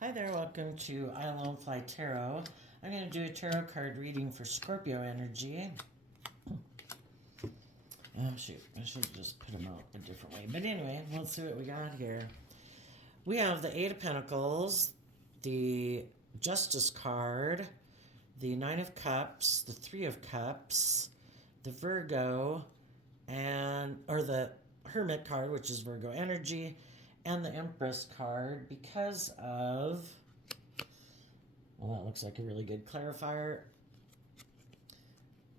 Hi there, welcome to I Alone Fly Tarot. I'm going to do a tarot card reading for Scorpio energy. Oh shoot, I should have just put them out a different way. But anyway, let's see what we got here. We have the Eight of Pentacles, the Justice card, the Nine of Cups, the Three of Cups, the Virgo, or the Hermit card, which is Virgo energy, and the Empress card because of, well, that looks like a really good clarifier.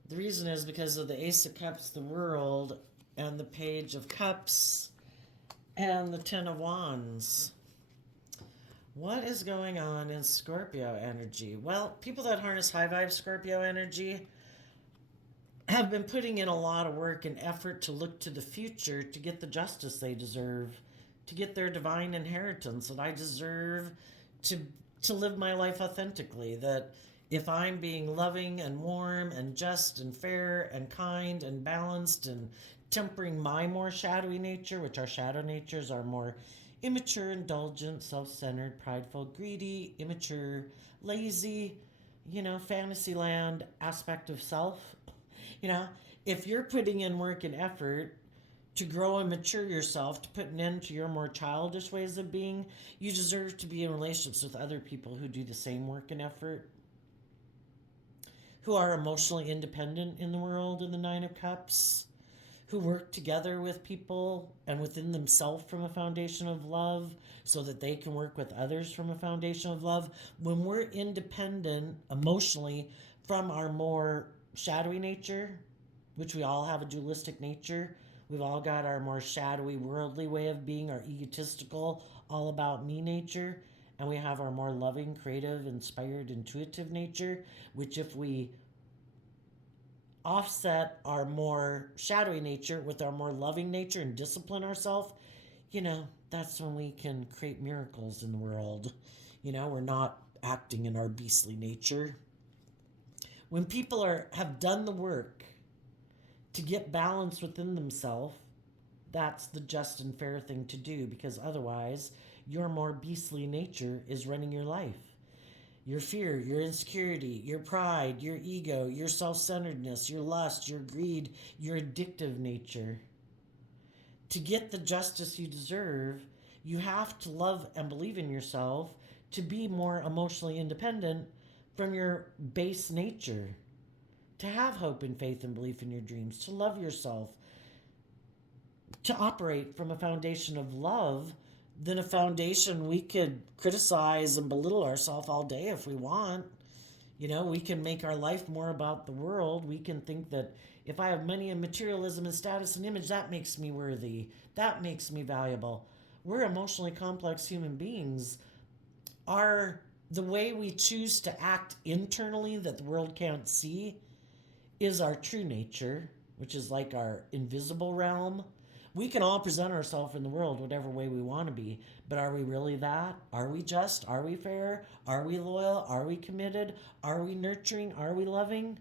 The reason is because of the Ace of Cups, the World, and the Page of Cups, and the Ten of Wands. What is going on in Scorpio energy? Well, people that harness high vibe Scorpio energy have been putting in a lot of work and effort to look to the future to get the justice they deserve, to get their divine inheritance that I deserve to live my life authentically. That if I'm being loving and warm and just and fair and kind and balanced and tempering my more shadowy nature, which our shadow natures are more immature, indulgent, self-centered, prideful, greedy, immature, lazy, fantasy land aspect of self. If you're putting in work and effort to grow and mature yourself, to put an end to your more childish ways of being, you deserve to be in relationships with other people who do the same work and effort, who are emotionally independent in the world in the Nine of Cups, who work together with people and within themselves from a foundation of love so that they can work with others from a foundation of love. When we're independent emotionally from our more shadowy nature, which we all have a dualistic nature, we've all got our more shadowy, worldly way of being, our egotistical, all about me nature, and we have our more loving, creative, inspired, intuitive nature, which if we offset our more shadowy nature with our more loving nature and discipline ourselves, that's when we can create miracles in the world. We're not acting in our beastly nature. When people have done the work to get balance within themselves, that's the just and fair thing to do, because otherwise your more beastly nature is running your life. Your fear, your insecurity, your pride, your ego, your self-centeredness, your lust, your greed, your addictive nature. To get the justice you deserve, you have to love and believe in yourself to be more emotionally independent from your base nature. To have hope and faith and belief in your dreams, to love yourself, to operate from a foundation of love, than a foundation we could criticize and belittle ourselves all day if we want. We can make our life more about the world. We can think that if I have money and materialism and status and image, that makes me worthy. That makes me valuable. We're emotionally complex human beings. The way we choose to act internally that the world can't see is our true nature, which is like our invisible realm. We can all present ourselves in the world whatever way we want to be, but are we really that? Are we just? Are we fair? Are we loyal? Are we committed? Are we nurturing? Are we loving?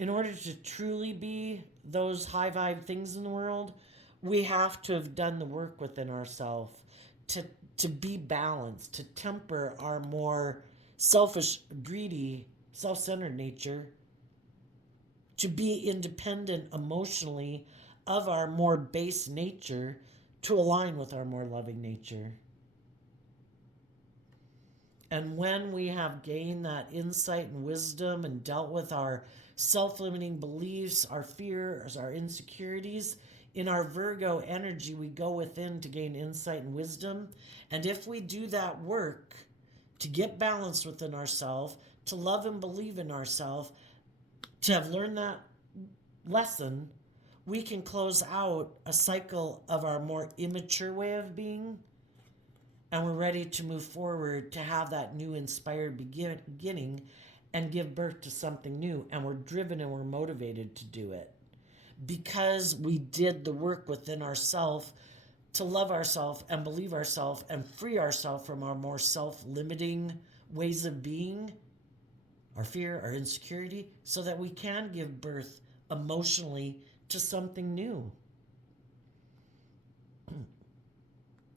In order to truly be those high vibe things in the world, we have to have done the work within ourselves to be balanced, to temper our more selfish, greedy, self-centered nature, to be independent emotionally of our more base nature, to align with our more loving nature. And when we have gained that insight and wisdom and dealt with our self-limiting beliefs, our fears, our insecurities, in our Virgo energy, we go within to gain insight and wisdom. And if we do that work to get balanced within ourselves, to love and believe in ourselves, to have learned that lesson, we can close out a cycle of our more immature way of being, and we're ready to move forward to have that new inspired beginning and give birth to something new. And we're driven and we're motivated to do it because we did the work within ourselves to love ourselves and believe ourselves and free ourselves from our more self-limiting ways of being, our fear, our insecurity, so that we can give birth emotionally to something new.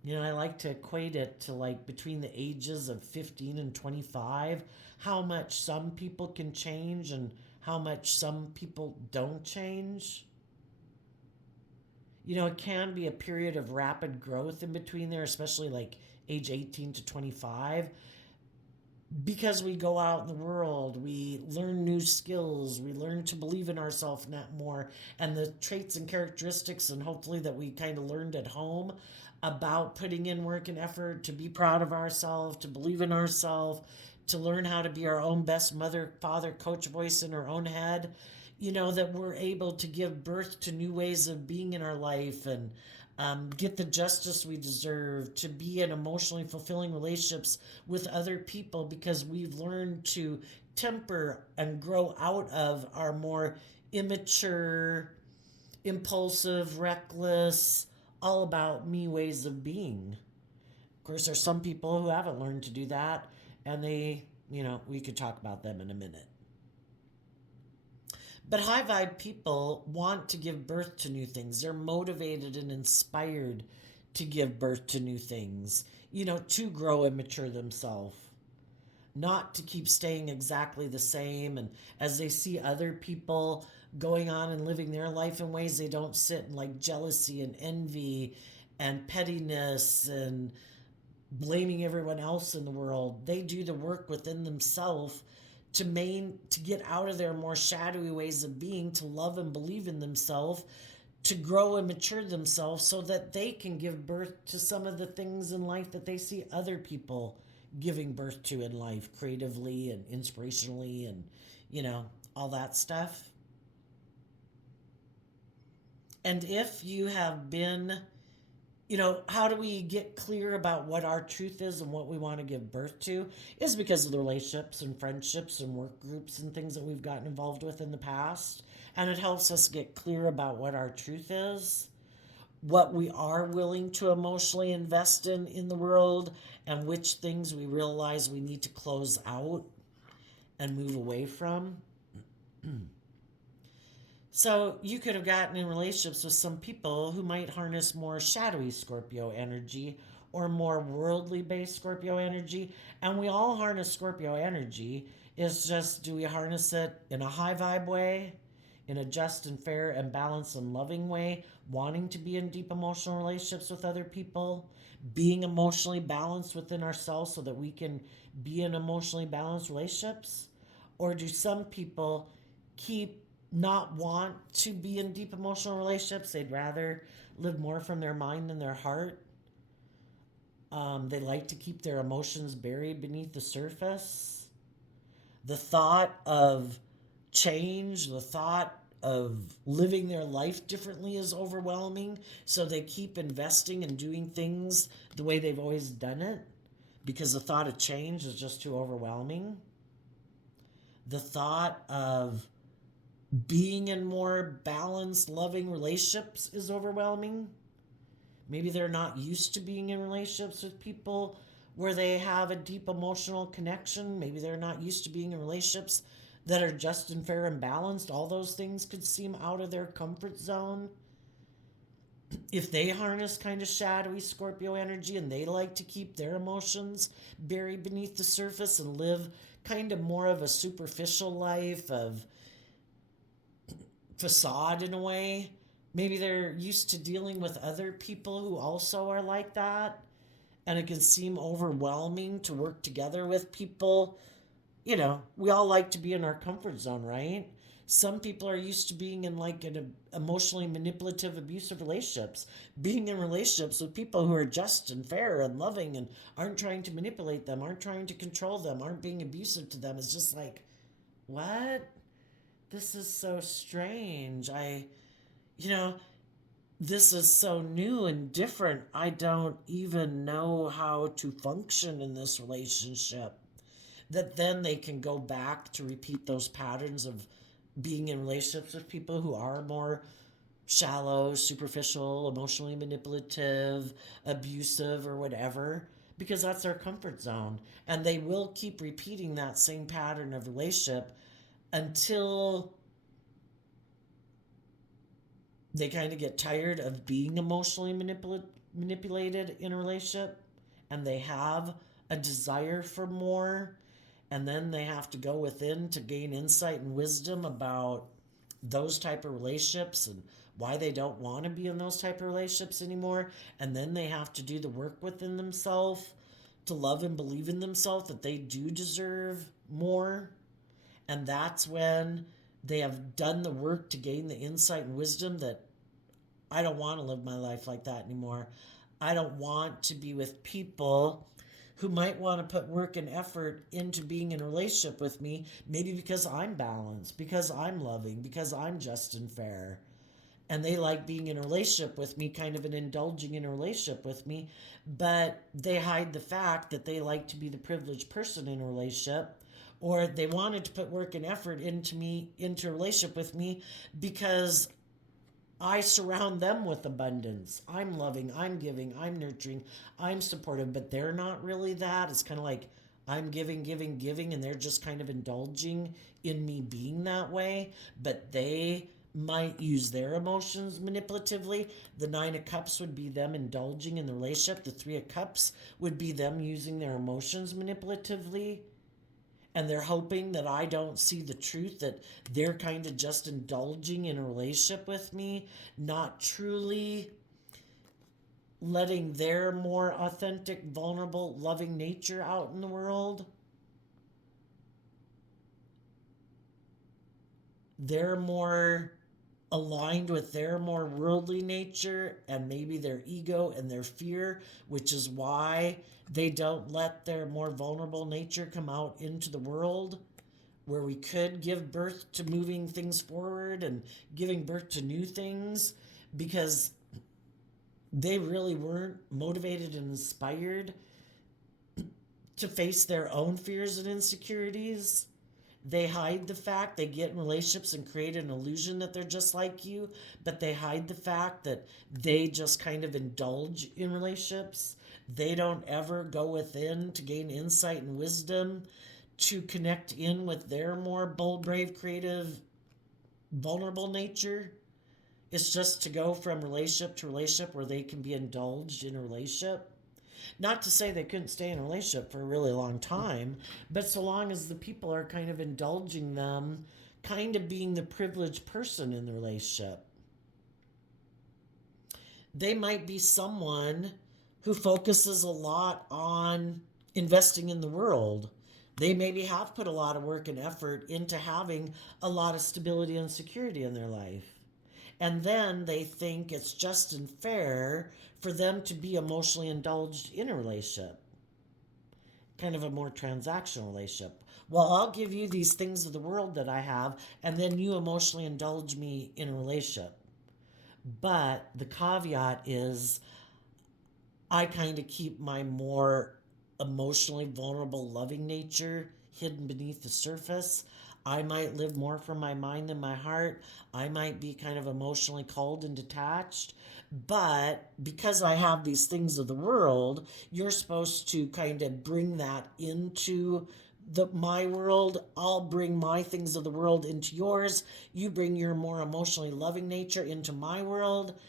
I like to equate it to like between the ages of 15 and 25, how much some people can change and how much some people don't change. It can be a period of rapid growth in between there, especially like age 18 to 25, because we go out in the world, we learn new skills, we learn to believe in ourselves more, and the traits and characteristics, and hopefully that we kind of learned at home about putting in work and effort to be proud of ourselves, to believe in ourselves, to learn how to be our own best mother, father, coach voice in our own head. That we're able to give birth to new ways of being in our life and get the justice we deserve, to be in emotionally fulfilling relationships with other people because we've learned to temper and grow out of our more immature, impulsive, reckless, all about me ways of being. Of course, there's some people who haven't learned to do that, and we could talk about them in a minute. But high vibe people want to give birth to new things. They're motivated and inspired to give birth to new things, to grow and mature themselves, not to keep staying exactly the same. And as they see other people going on and living their life in ways, they don't sit in like jealousy and envy and pettiness and blaming everyone else in the world. They do the work within themselves to get out of their more shadowy ways of being, to love and believe in themselves, to grow and mature themselves so that they can give birth to some of the things in life that they see other people giving birth to in life, creatively and inspirationally, and all that stuff. And if you have been, how do we get clear about what our truth is and what we want to give birth to? Is because of the relationships and friendships and work groups and things that we've gotten involved with in the past. And it helps us get clear about what our truth is, what we are willing to emotionally invest in the world, and which things we realize we need to close out and move away from. So you could have gotten in relationships with some people who might harness more shadowy Scorpio energy or more worldly based Scorpio energy. And we all harness Scorpio energy. It's just, do we harness it in a high vibe way, in a just and fair and balanced and loving way, wanting to be in deep emotional relationships with other people, being emotionally balanced within ourselves so that we can be in emotionally balanced relationships? Or do some people keep not want to be in deep emotional relationships? They'd rather live more from their mind than their heart. They like to keep their emotions buried beneath the surface. The thought of change, the thought of living their life differently is overwhelming, so they keep investing and doing things the way they've always done it because the thought of change is just too overwhelming. The thought of being in more balanced, loving relationships is overwhelming. Maybe they're not used to being in relationships with people where they have a deep emotional connection. Maybe they're not used to being in relationships that are just and fair and balanced. All those things could seem out of their comfort zone. If they harness kind of shadowy Scorpio energy and they like to keep their emotions buried beneath the surface and live kind of more of a superficial life of facade in a way. Maybe they're used to dealing with other people who also are like that, and it can seem overwhelming to work together with people. We all like to be in our comfort zone, right? Some people are used to being in like an emotionally manipulative, abusive relationships. Being in relationships with people who are just and fair and loving and aren't trying to manipulate them, aren't trying to control them, aren't being abusive to them is just like, what? This is so strange. This is so new and different. I don't even know how to function in this relationship. That then they can go back to repeat those patterns of being in relationships with people who are more shallow, superficial, emotionally manipulative, abusive, or whatever, because that's their comfort zone. And they will keep repeating that same pattern of relationship until they kind of get tired of being emotionally manipulated in a relationship and they have a desire for more, and then they have to go within to gain insight and wisdom about those type of relationships and why they don't want to be in those type of relationships anymore, and then they have to do the work within themselves to love and believe in themselves that they do deserve more. And that's when they have done the work to gain the insight and wisdom that I don't want to live my life like that anymore. I don't want to be with people who might want to put work and effort into being in a relationship with me, maybe because I'm balanced, because I'm loving, because I'm just and fair. And they like being in a relationship with me, kind of an indulging in a relationship with me, but they hide the fact that they like to be the privileged person in a relationship, or they wanted to put work and effort into a relationship with me because I surround them with abundance. I'm loving, I'm giving, I'm nurturing, I'm supportive, but they're not really that. It's kind of like I'm giving, giving, giving, and they're just kind of indulging in me being that way, but they might use their emotions manipulatively. The Nine of Cups would be them indulging in the relationship. The Three of Cups would be them using their emotions manipulatively, and they're hoping that I don't see the truth, that they're kind of just indulging in a relationship with me, not truly letting their more authentic, vulnerable, loving nature out in the world. They're more aligned with their more worldly nature and maybe their ego and their fear, which is why they don't let their more vulnerable nature come out into the world, where we could give birth to moving things forward and giving birth to new things, because they really weren't motivated and inspired to face their own fears and insecurities. They hide the fact, they get in relationships and create an illusion that they're just like you, but they hide the fact that they just kind of indulge in relationships. They don't ever go within to gain insight and wisdom to connect in with their more bold, brave, creative, vulnerable nature. It's just to go from relationship to relationship where they can be indulged in a relationship. Not to say they couldn't stay in a relationship for a really long time, but so long as the people are kind of indulging them, kind of being the privileged person in the relationship. They might be someone who focuses a lot on investing in the world. They maybe have put a lot of work and effort into having a lot of stability and security in their life. And then they think it's just and fair for them to be emotionally indulged in a relationship, kind of a more transactional relationship. Well, I'll give you these things of the world that I have, and then you emotionally indulge me in a relationship. But the caveat is I kind of keep my more emotionally vulnerable, loving nature hidden beneath the surface. I might live more from my mind than my heart. I might be kind of emotionally cold and detached. But because I have these things of the world, you're supposed to kind of bring that into my world. I'll bring my things of the world into yours. You bring your more emotionally loving nature into my world.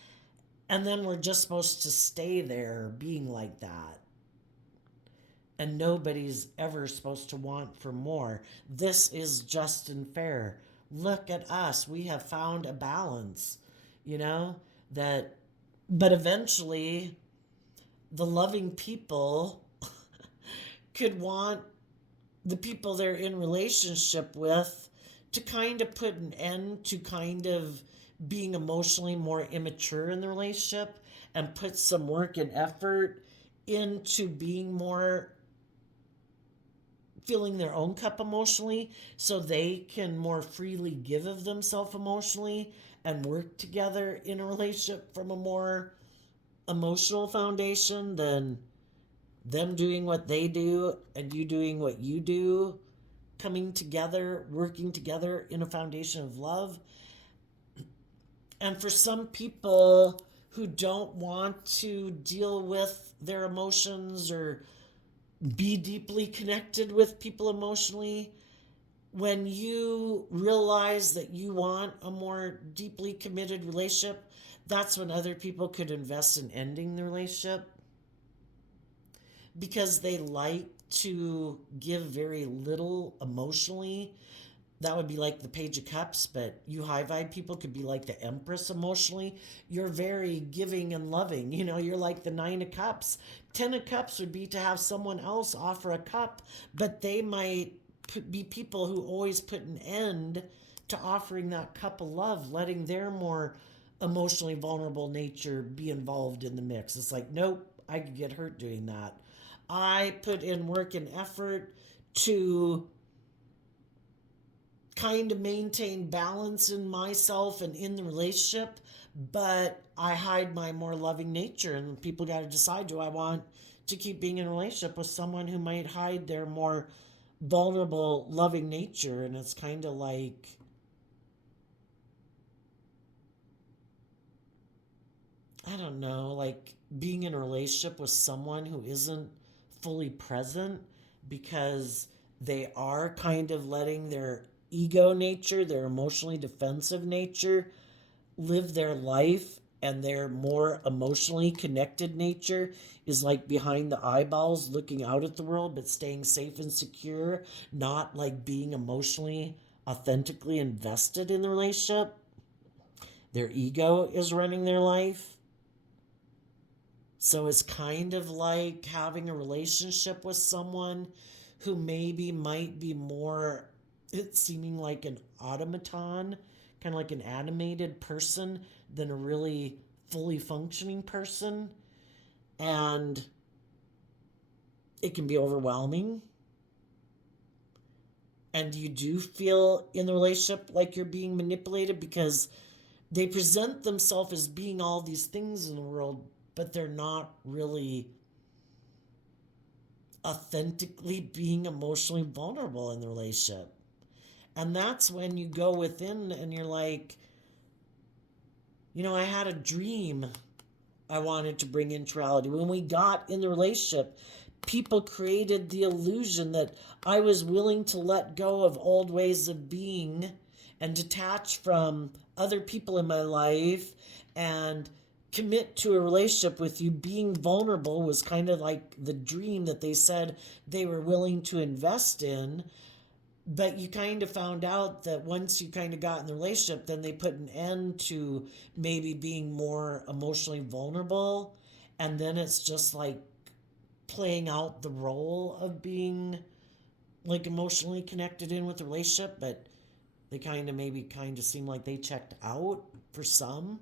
And then we're just supposed to stay there being like that. And nobody's ever supposed to want for more. This is just and fair. Look at us. We have found a balance, that, but eventually the loving people could want the people they're in relationship with to kind of put an end to kind of being emotionally more immature in the relationship and put some work and effort into being more filling their own cup emotionally so they can more freely give of themselves emotionally and work together in a relationship from a more emotional foundation than them doing what they do and you doing what you do, coming together, working together in a foundation of love. And for some people who don't want to deal with their emotions or be deeply connected with people emotionally, when you realize that you want a more deeply committed relationship, that's when other people could invest in ending the relationship because they like to give very little emotionally. That would be like the Page of Cups, but you high vibe people could be like the Empress emotionally. You're very giving and loving. You're like the Nine of Cups. 10 of Cups would be to have someone else offer a cup, but they might be people who always put an end to offering that cup of love, letting their more emotionally vulnerable nature be involved in the mix. It's like, nope, I could get hurt doing that. I put in work and effort to kind of maintain balance in myself and in the relationship, but I hide my more loving nature, and people got to decide, do I want to keep being in a relationship with someone who might hide their more vulnerable loving nature? And it's kind of like, I don't know, like being in a relationship with someone who isn't fully present because they are kind of letting their ego nature, their emotionally defensive nature, live their life, and their more emotionally connected nature is like behind the eyeballs looking out at the world but staying safe and secure, not like being emotionally authentically invested in the relationship. Their ego is running their life. So it's kind of like having a relationship with someone who maybe might be more, it's seeming like an automaton, kind of like an animated person than a really fully functioning person. And it can be overwhelming. And you do feel in the relationship like you're being manipulated because they present themselves as being all these things in the world, but they're not really authentically being emotionally vulnerable in the relationship. And that's when you go within and you're like, I had a dream I wanted to bring into reality. When we got in the relationship, people created the illusion that I was willing to let go of old ways of being and detach from other people in my life and commit to a relationship with you. Being vulnerable was kind of like the dream that they said they were willing to invest in. But you kind of found out that once you kind of got in the relationship, then they put an end to maybe being more emotionally vulnerable. And then it's just like playing out the role of being like emotionally connected in with the relationship, but they kind of seem like they checked out for some.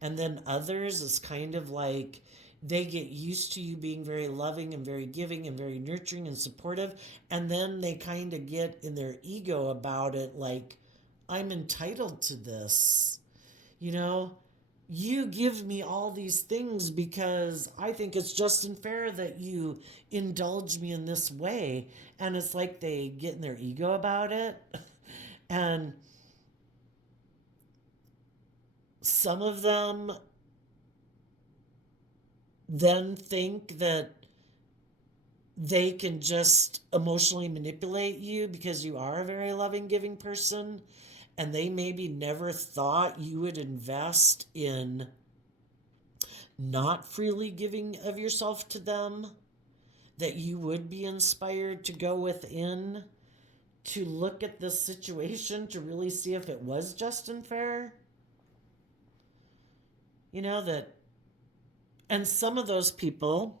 And then others, it's kind of like they get used to you being very loving and very giving and very nurturing and supportive. And then they kind of get in their ego about it, like, I'm entitled to this. You know, you give me all these things because I think it's just and fair that you indulge me in this way. And it's like they get in their ego about it. And some of them then think that they can just emotionally manipulate you because you are a very loving, giving person. And they maybe never thought you would invest in not freely giving of yourself to them, that you would be inspired to go within to look at this situation to really see if it was just and fair. That, and some of those people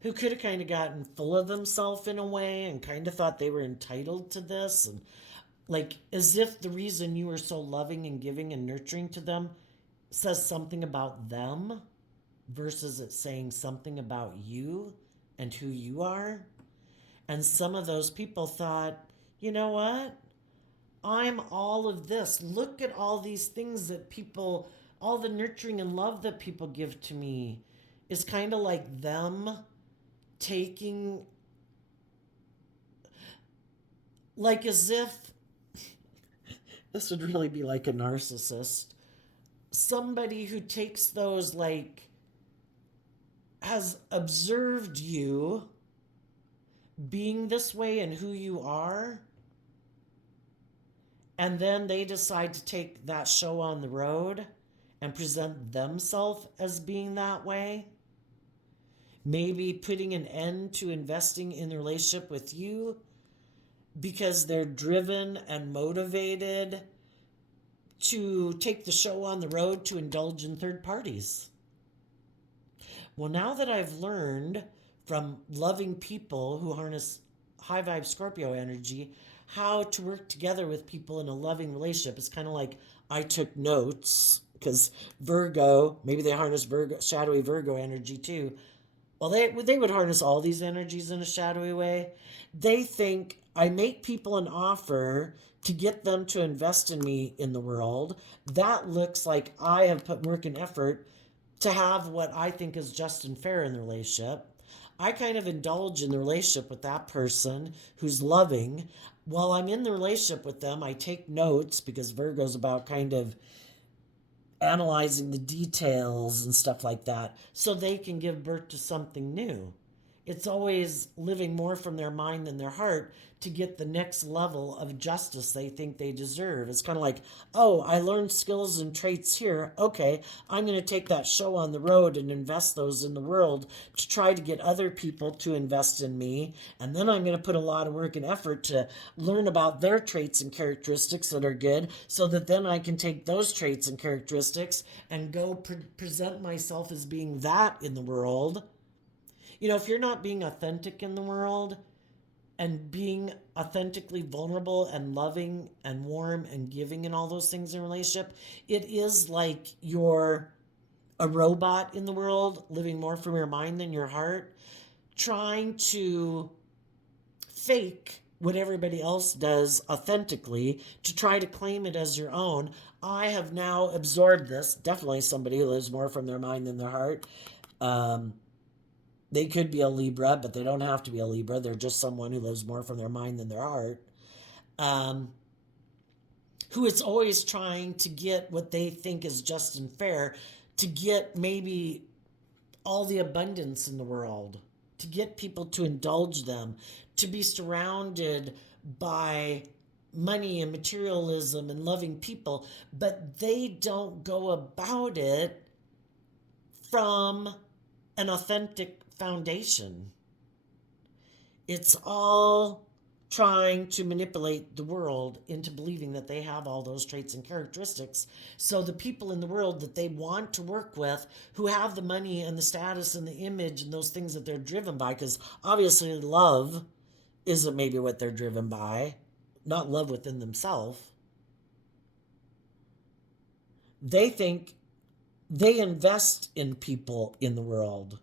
who could have kind of gotten full of themselves in a way and kind of thought they were entitled to this, and like as if the reason you were so loving and giving and nurturing to them says something about them versus it saying something about you and who you are. And some of those people thought, you know what? I'm all of this. Look at all these things that people, all the nurturing and love that people give to me is kind of like them taking, like as if this would really be like a narcissist. Somebody who takes those, like, has observed you being this way and who you are, and then they decide to take that show on the road and present themselves as being that way. Maybe putting an end to investing in the relationship with you because they're driven and motivated to take the show on the road to indulge in third parties. Well, now that I've learned from loving people who harness high vibe Scorpio energy how to work together with people in a loving relationship, it's kind of like I took notes because Virgo, maybe they harness Virgo, shadowy Virgo energy too. Well, they would harness all these energies in a shadowy way. They think I make people an offer to get them to invest in me in the world. That looks like I have put work and effort to have what I think is just and fair in the relationship. I kind of indulge in the relationship with that person who's loving. While I'm in the relationship with them, I take notes because Virgo's about kind of analyzing the details and stuff like that so they can give birth to something new. It's always living more from their mind than their heart to get the next level of justice they think they deserve. It's kind of like, oh, I learned skills and traits here. Okay, I'm going to take that show on the road and invest those in the world to try to get other people to invest in me. And then I'm going to put a lot of work and effort to learn about their traits and characteristics that are good so that then I can take those traits and characteristics and go present myself as being that in the world. You know, if you're not being authentic in the world and being authentically vulnerable and loving and warm and giving and all those things in a relationship, it is like you're a robot in the world, living more from your mind than your heart, trying to fake what everybody else does authentically to try to claim it as your own. I have now absorbed this. Definitely somebody who lives more from their mind than their heart. They could be a Libra, but they don't have to be a Libra. They're just someone who lives more from their mind than their heart. Who is always trying to get what they think is just and fair, to get maybe all the abundance in the world, to get people to indulge them, to be surrounded by money and materialism and loving people, but they don't go about it from an authentic foundation. It's all trying to manipulate the world into believing that they have all those traits and characteristics. So the people in the world that they want to work with, who have the money and the status and the image and those things that they're driven by, because obviously love isn't maybe what they're driven by, not love within themselves. They think they invest in people in the world.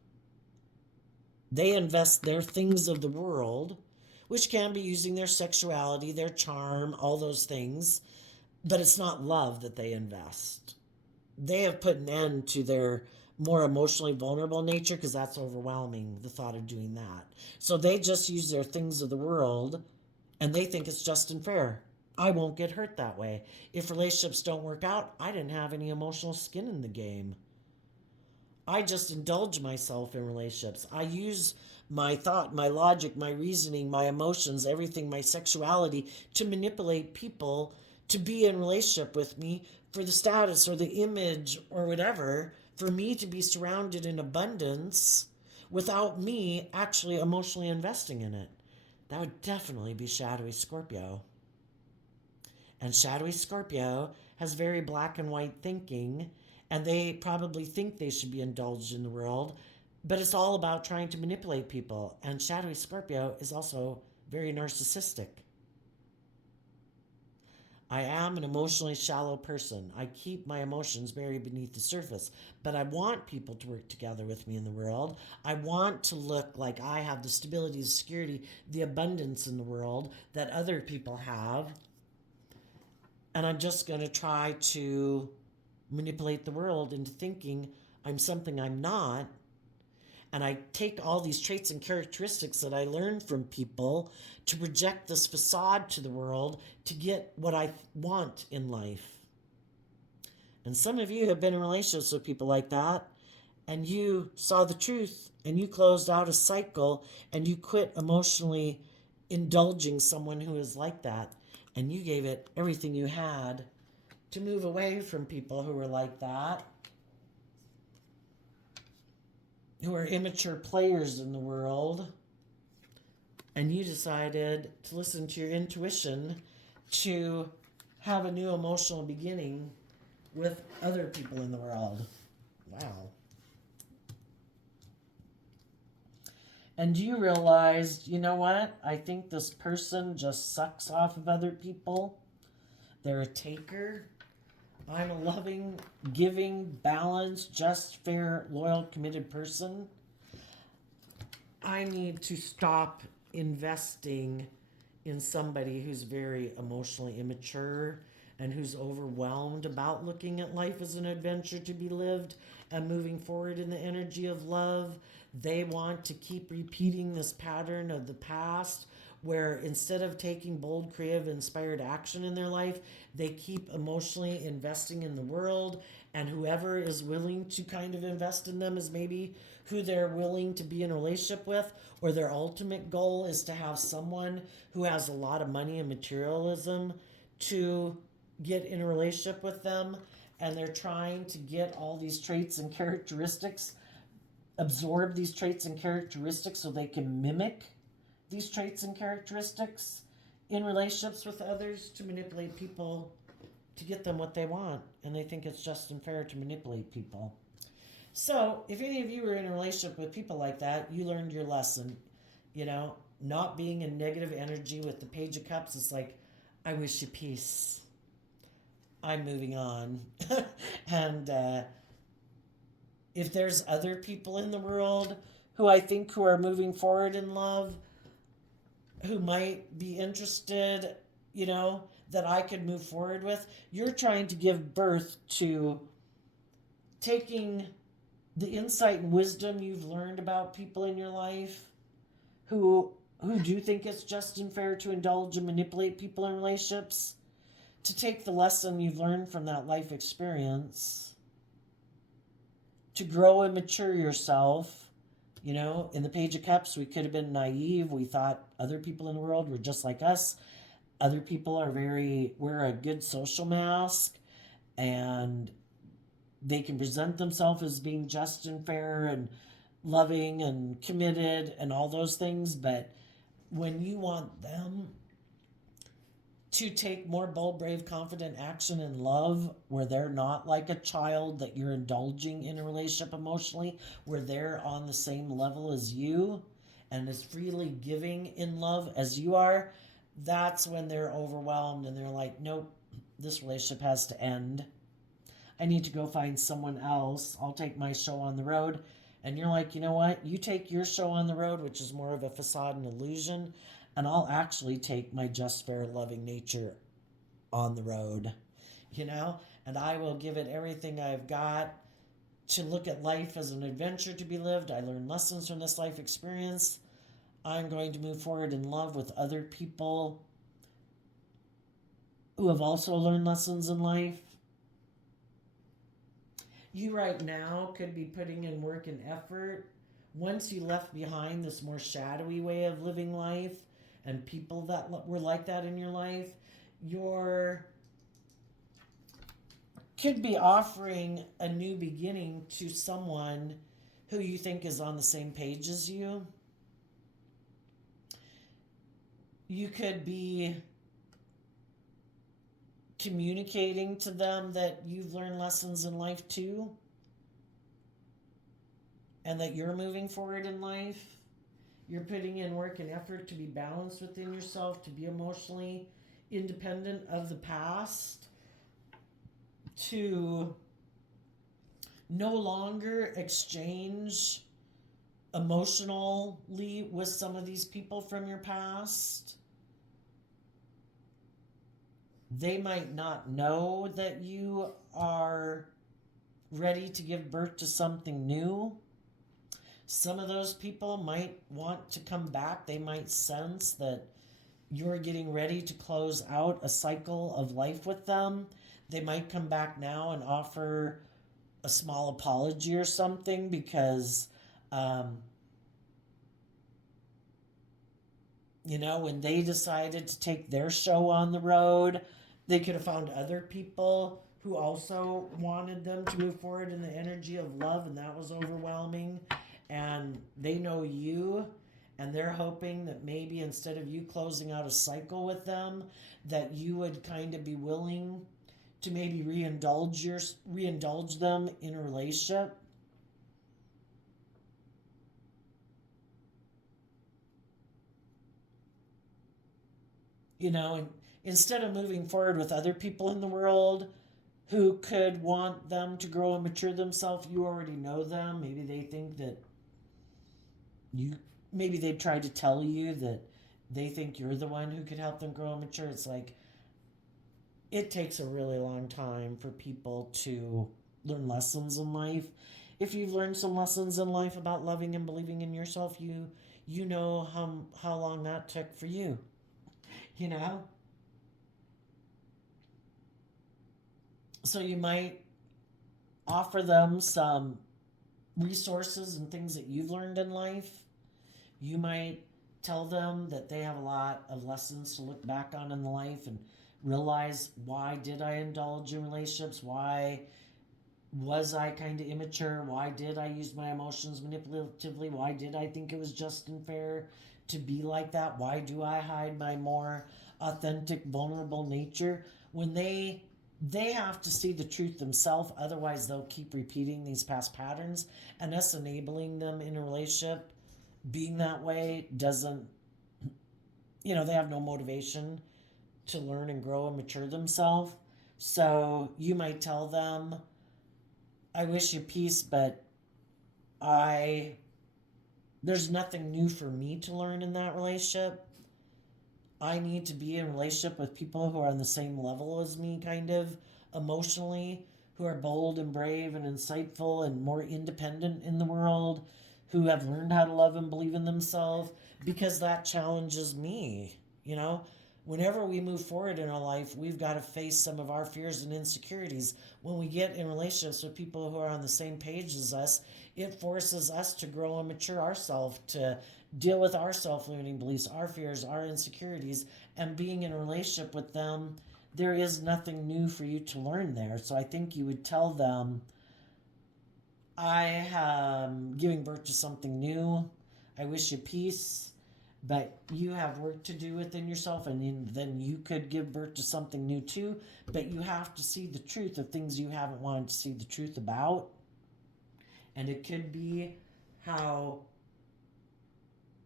They invest their things of the world, which can be using their sexuality, their charm, all those things, but it's not love that they invest. They have put an end to their more emotionally vulnerable nature because that's overwhelming, the thought of doing that. So they just use their things of the world and they think it's just and fair. I won't get hurt that way. If relationships don't work out, I didn't have any emotional skin in the game. I just indulge myself in relationships. I use my thought, my logic, my reasoning, my emotions, everything, my sexuality to manipulate people to be in relationship with me for the status or the image or whatever, for me to be surrounded in abundance without me actually emotionally investing in it. That would definitely be shadowy Scorpio. And shadowy Scorpio has very black and white thinking, and they probably think they should be indulged in the world, but it's all about trying to manipulate people. And shadowy Scorpio is also very narcissistic. I am an emotionally shallow person. I keep my emotions buried beneath the surface, but I want people to work together with me in the world. I want to look like I have the stability, the security, the abundance in the world that other people have. And I'm just going to try to manipulate the world into thinking I'm something I'm not. And I take all these traits and characteristics that I learned from people to project this facade to the world to get what I want in life. And some of you have been in relationships with people like that, and you saw the truth, and you closed out a cycle, and you quit emotionally indulging someone who is like that, and you gave it everything you had to move away from people who were like that who are immature players in the world, and you decided to listen to your intuition to have a new emotional beginning with other people in the world. Wow. And you realized, you know what? I think this person just sucks off of other people. They're a taker. I'm a loving, giving, balanced, just, fair, loyal, committed person. I need to stop investing in somebody who's very emotionally immature and who's overwhelmed about looking at life as an adventure to be lived and moving forward in the energy of love. They want to keep repeating this pattern of the past where instead of taking bold, creative, inspired action in their life, they keep emotionally investing in the world. And whoever is willing to kind of invest in them is maybe who they're willing to be in a relationship with, or their ultimate goal is to have someone who has a lot of money and materialism to get in a relationship with them. And they're trying to get all these traits and characteristics, absorb these traits and characteristics so they can mimic these traits and characteristics in relationships with others to manipulate people to get them what they want. And they think it's just and fair to manipulate people. So if any of you were in a relationship with people like that, you learned your lesson. You know, not being in negative energy with the Page of Cups. It's like, I wish you peace. I'm moving on. And if there's other people in the world who I think who are moving forward in love, who might be interested, you know, that I could move forward with, you're trying to give birth to taking the insight and wisdom you've learned about people in your life who do think it's just and fair to indulge and manipulate people in relationships, to take the lesson you've learned from that life experience, to grow and mature yourself. You know, in the Page of Cups, we could have been naive. We thought other people in the world were just like us. Other people wear a good social mask, and they can present themselves as being just and fair and loving and committed and all those things. But when you want them to take more bold, brave, confident action in love, where they're not like a child that you're indulging in a relationship emotionally, where they're on the same level as you and as freely giving in love as you are, that's when they're overwhelmed and they're like, nope, this relationship has to end. I need to go find someone else. I'll take my show on the road. And you're like, you know what? You take your show on the road, which is more of a facade and illusion, and I'll actually take my just, fair, loving nature on the road, you know? And I will give it everything I've got to look at life as an adventure to be lived. I learned lessons from this life experience. I'm going to move forward in love with other people who have also learned lessons in life. You right now could be putting in work and effort. Once you left behind this more shadowy way of living life and people that were like that in your life, you're could be offering a new beginning to someone who you think is on the same page as you. You could be communicating to them that you've learned lessons in life too, and that you're moving forward in life. You're putting in work and effort to be balanced within yourself, to be emotionally independent of the past, to no longer exchange emotionally with some of these people from your past. They might not know that you are ready to give birth to something new. Some of those people might want to come back. They might sense that you're getting ready to close out a cycle of life with them. They might come back now and offer a small apology or something because, you know, when they decided to take their show on the road, they could have found other people who also wanted them to move forward in the energy of love, and that was overwhelming. and they know you, and they're hoping that maybe instead of you closing out a cycle with them, that you would kind of be willing to maybe reindulge them in a relationship. And instead of moving forward with other people in the world who could want them to grow and mature themselves, you already know them. Maybe they think that you, maybe they tried to tell you that they think you're the one who could help them grow and mature. It's like, it takes a really long time for people to learn lessons in life. If you've learned some lessons in life about loving and believing in yourself, you know how long that took for you. You know, so you might offer them some resources and things that you've learned in life. You might tell them that they have a lot of lessons to look back on in life and realize, why did I indulge in relationships? Why was I kind of immature? Why did I use my emotions manipulatively? Why did I think it was just and fair to be like that? Why do I hide my more authentic, vulnerable nature? When they have to see the truth themselves, otherwise they'll keep repeating these past patterns, and us enabling them in a relationship being that way doesn't, they have no motivation to learn and grow and mature themselves. So you might tell them, I wish you peace, but there's nothing new for me to learn in that relationship. I need to be in a relationship with people who are on the same level as me, kind of emotionally, who are bold and brave and insightful and more independent in the world, who have learned how to love and believe in themselves, because that challenges me. Whenever we move forward in our life, we've got to face some of our fears and insecurities. When we get in relationships with people who are on the same page as us, it forces us to grow and mature ourselves, to deal with our self-limiting beliefs, our fears, our insecurities, and being in a relationship with them, there is nothing new for you to learn there. So I think you would tell them, I am giving birth to something new. I wish you peace, but you have work to do within yourself, and then you could give birth to something new too, but you have to see the truth of things you haven't wanted to see the truth about. And it could be how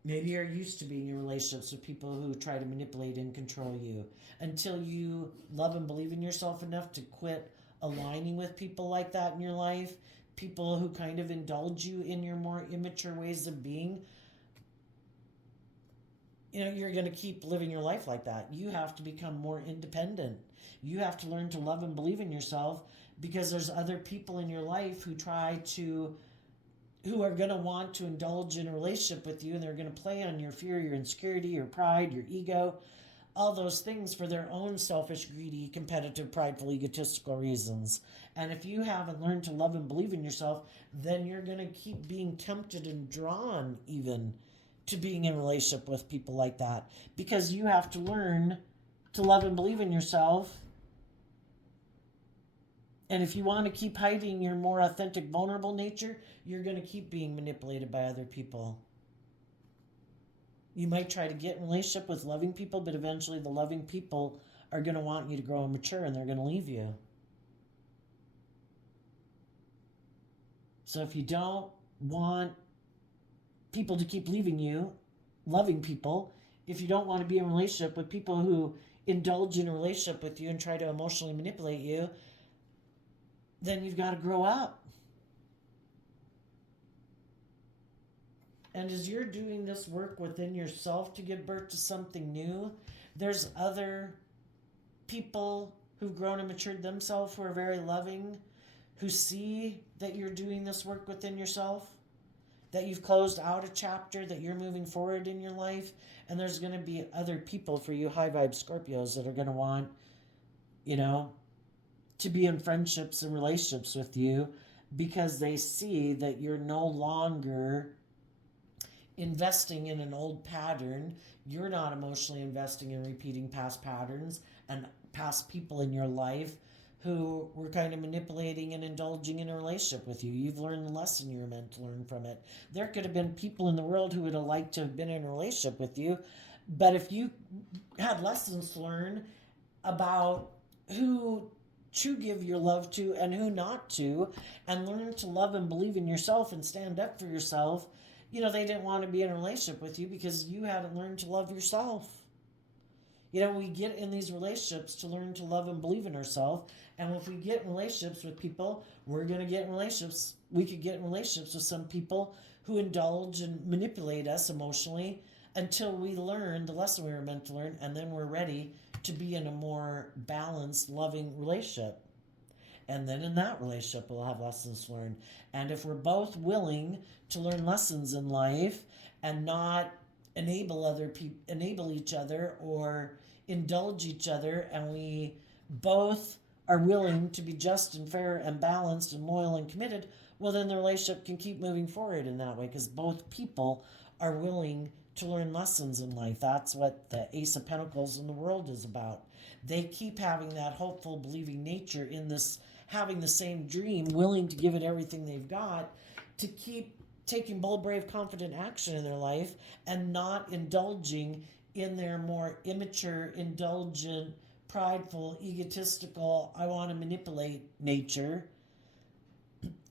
maybe you're used to being in relationships with people who try to manipulate and control you, until you love and believe in yourself enough to quit aligning with people like that in your life, people who kind of indulge you in your more immature ways of being. You're going to keep living your life like that. You have to become more independent. You have to learn to love and believe in yourself, because there's other people in your life who are going to want to indulge in a relationship with you, and they're going to play on your fear, your insecurity, your pride, your ego, all those things for their own selfish, greedy, competitive, prideful, egotistical reasons. And if you haven't learned to love and believe in yourself, then you're going to keep being tempted and drawn even to being in a relationship with people like that, because you have to learn to love and believe in yourself. And if you want to keep hiding your more authentic, vulnerable nature, you're going to keep being manipulated by other people. You might try to get in a relationship with loving people, but eventually the loving people are going to want you to grow and mature, and they're going to leave you. So if you don't want people to keep leaving you, loving people, if you don't want to be in a relationship with people who indulge in a relationship with you and try to emotionally manipulate you, then you've got to grow up. And as you're doing this work within yourself to give birth to something new, there's other people who've grown and matured themselves who are very loving, who see that you're doing this work within yourself, that you've closed out a chapter, that you're moving forward in your life. And there's going to be other people for you high vibe Scorpios that are going to want, to be in friendships and relationships with you, because they see that you're no longer investing in an old pattern. You're not emotionally investing in repeating past patterns and past people in your life who were kind of manipulating and indulging in a relationship with you. You've learned the lesson you were meant to learn from it. There could have been people in the world who would have liked to have been in a relationship with you, but if you had lessons to learn about who to give your love to and who not to, and learn to love and believe in yourself and stand up for yourself, they didn't want to be in a relationship with you because you hadn't learned to love yourself. We get in these relationships to learn to love and believe in ourselves. And if we get in relationships with people, we're going to get in relationships. We could get in relationships with some people who indulge and manipulate us emotionally until we learn the lesson we were meant to learn. And then we're ready to be in a more balanced, loving relationship. And then in that relationship, we'll have lessons to learn. And if we're both willing to learn lessons in life and not enable each other or indulge each other, and we both are willing to be just and fair and balanced and loyal and committed, well, then the relationship can keep moving forward in that way because both people are willing to learn lessons in life. That's what the Ace of Pentacles in the world is about. They keep having that hopeful, believing nature in this, having the same dream, willing to give it everything they've got to keep taking bold, brave, confident action in their life and not indulging in their more immature, indulgent, prideful, egotistical, I want to manipulate nature.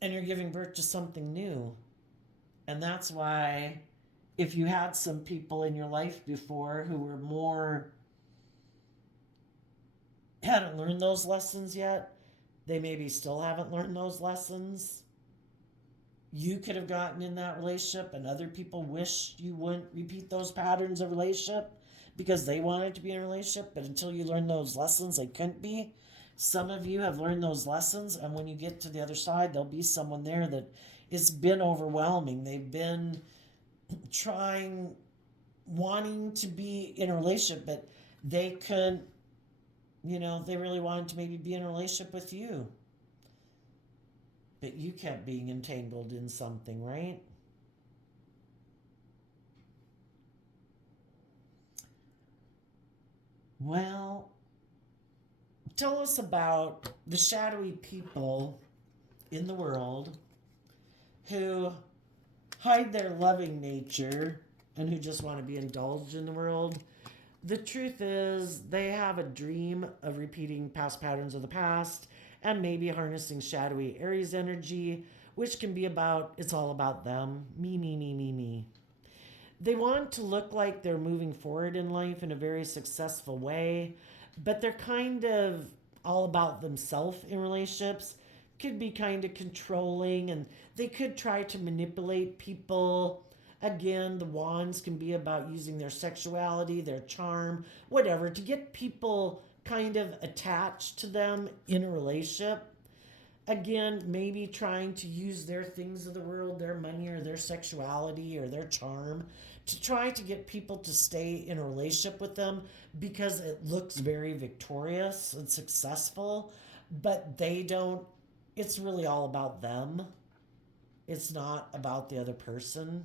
And you're giving birth to something new. And that's why if you had some people in your life before who were more, hadn't learned those lessons yet, they maybe still haven't learned those lessons. You could have gotten in that relationship and other people wish you wouldn't repeat those patterns of relationship because they wanted to be in a relationship, but until you learn those lessons, they couldn't be. Some of you have learned those lessons, and when you get to the other side, there'll be someone there that it's been overwhelming. They've been wanting to be in a relationship, but they couldn't, they really wanted to maybe be in a relationship with you. But you kept being entangled in something, right? Well, tell us about the shadowy people in the world who hide their loving nature and who just want to be indulged in the world. The truth is, they have a dream of repeating past patterns of the past and maybe harnessing shadowy Aries energy, which can be it's all about them. Me, me, me, me, me. They want to look like they're moving forward in life in a very successful way, but they're kind of all about themselves in relationships, could be kind of controlling, and they could try to manipulate people. Again, the wands can be about using their sexuality, their charm, whatever, to get people kind of attached to them in a relationship. Again, maybe trying to use their things of the world, their money or their sexuality or their charm, to try to get people to stay in a relationship with them because it looks very victorious and successful, but they don't, it's really all about them. It's not about the other person.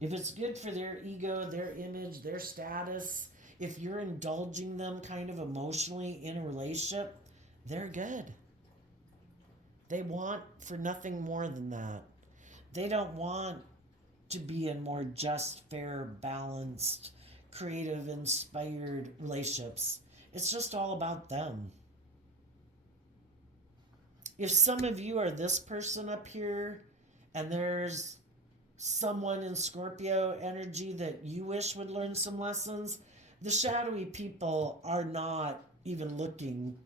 If it's good for their ego, their image, their status, if you're indulging them kind of emotionally in a relationship, they're good. They want for nothing more than that. They don't want to be in more just, fair, balanced, creative, inspired relationships. It's just all about them. If some of you are this person up here and there's someone in Scorpio energy that you wish would learn some lessons, the shadowy people are not even looking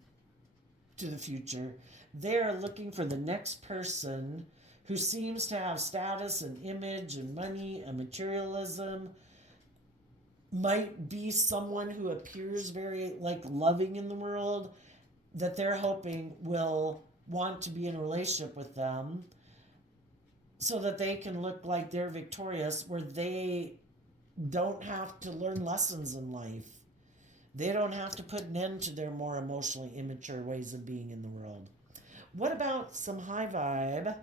to the future. They are looking for the next person who seems to have status and image and money and materialism, might be someone who appears very loving in the world, that they're hoping will want to be in a relationship with them so that they can look like they're victorious, where they don't have to learn lessons in life. They don't have to put an end to their more emotionally immature ways of being in the world. What about some high vibe?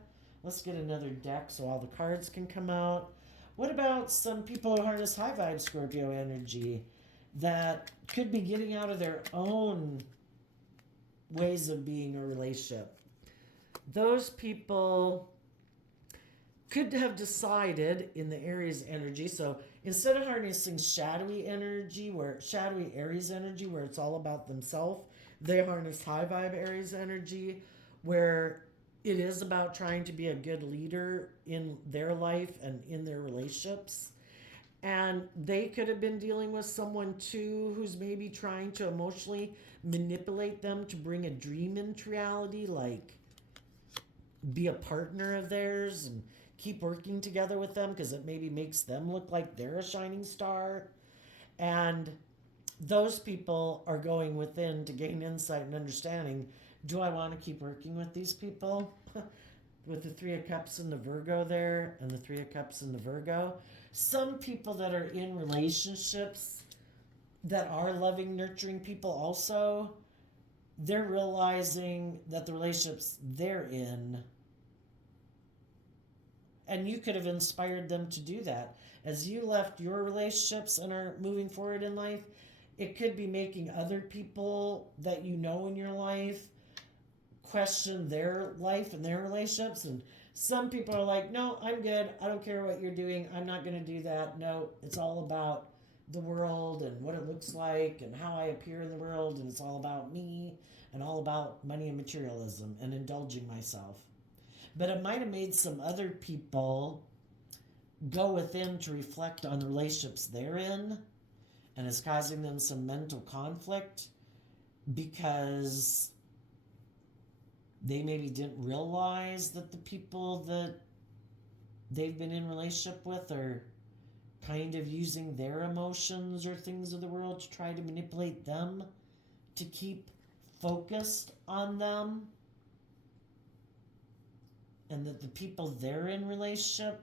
Let's get another deck so all the cards can come out. What about some people who harness high vibe Scorpio energy that could be getting out of their own ways of being a relationship. Those people could have decided in the Aries energy. So instead of harnessing shadowy Aries energy, where it's all about themselves, they harness high vibe Aries energy, where it is about trying to be a good leader in their life and in their relationships. And they could have been dealing with someone too who's maybe trying to emotionally manipulate them to bring a dream into reality, like be a partner of theirs and keep working together with them because it maybe makes them look like they're a shining star. And those people are going within to gain insight and understanding. Do I want to keep working with these people? With the Three of Cups and the Virgo there, and the Three of Cups and the Virgo. Some people that are in relationships that are loving, nurturing people also, they're realizing that the relationships they're in, and you could have inspired them to do that. As you left your relationships and are moving forward in life, it could be making other people that you know in your life question their life and their relationships. And some people are like, no, I'm good. I don't care what you're doing. I'm not going to do that. No, it's all about the world and what it looks like and how I appear in the world. And it's all about me and all about money and materialism and indulging myself. But it might have made some other people go within to reflect on the relationships they're in, and it's causing them some mental conflict because they maybe didn't realize that the people that they've been in relationship with are kind of using their emotions or things of the world to try to manipulate them to keep focused on them, and that the people they're in relationship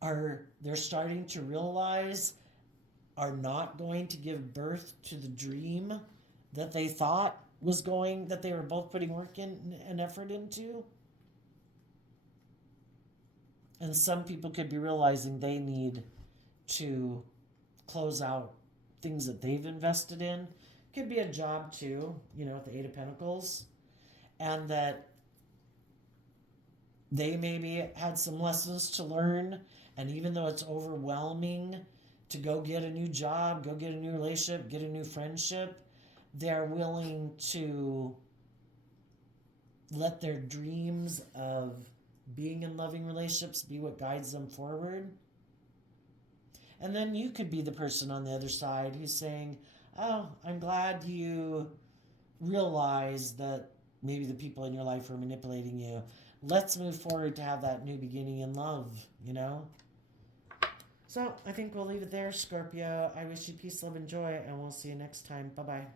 they're starting to realize are not going to give birth to the dream that they thought was going, that they were both putting work in and effort into. And some people could be realizing they need to close out things that they've invested in. Could be a job too, with the Eight of Pentacles. And that they maybe had some lessons to learn. And even though it's overwhelming to go get a new job, go get a new relationship, get a new friendship, they're willing to let their dreams of being in loving relationships be what guides them forward. And then you could be the person on the other side who's saying, oh, I'm glad you realize that maybe the people in your life are manipulating you. Let's move forward to have that new beginning in love, So I think we'll leave it there, Scorpio. I wish you peace, love, and joy, and we'll see you next time. Bye-bye.